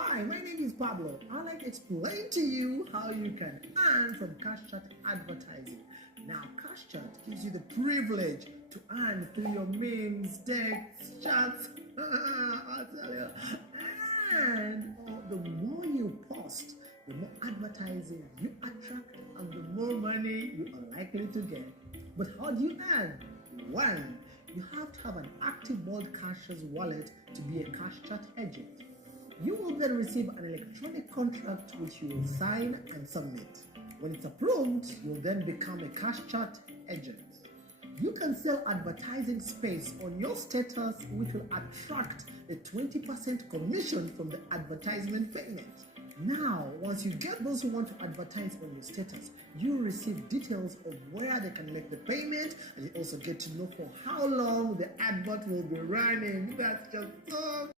Hi, my name is Pablo. I'd like to explain to you how you can earn from CashChat advertising. Now, CashChat gives you the privilege to earn through your memes, texts, chats. I'll tell you. And the more you post, the more advertising you attract and the more money you are likely to get. But how do you earn? One, you have to have an active Bolt Cash's wallet to be a CashChat agent. You will then receive an electronic contract which you will sign and submit. When it's approved, you'll then become a CashChat agent. You can sell advertising space on your status which will attract a 20% commission from the advertisement payment. Now, once you get those who want to advertise on your status, you receive details of where they can make the payment, and you also get to know for how long the advert will be running. That's just so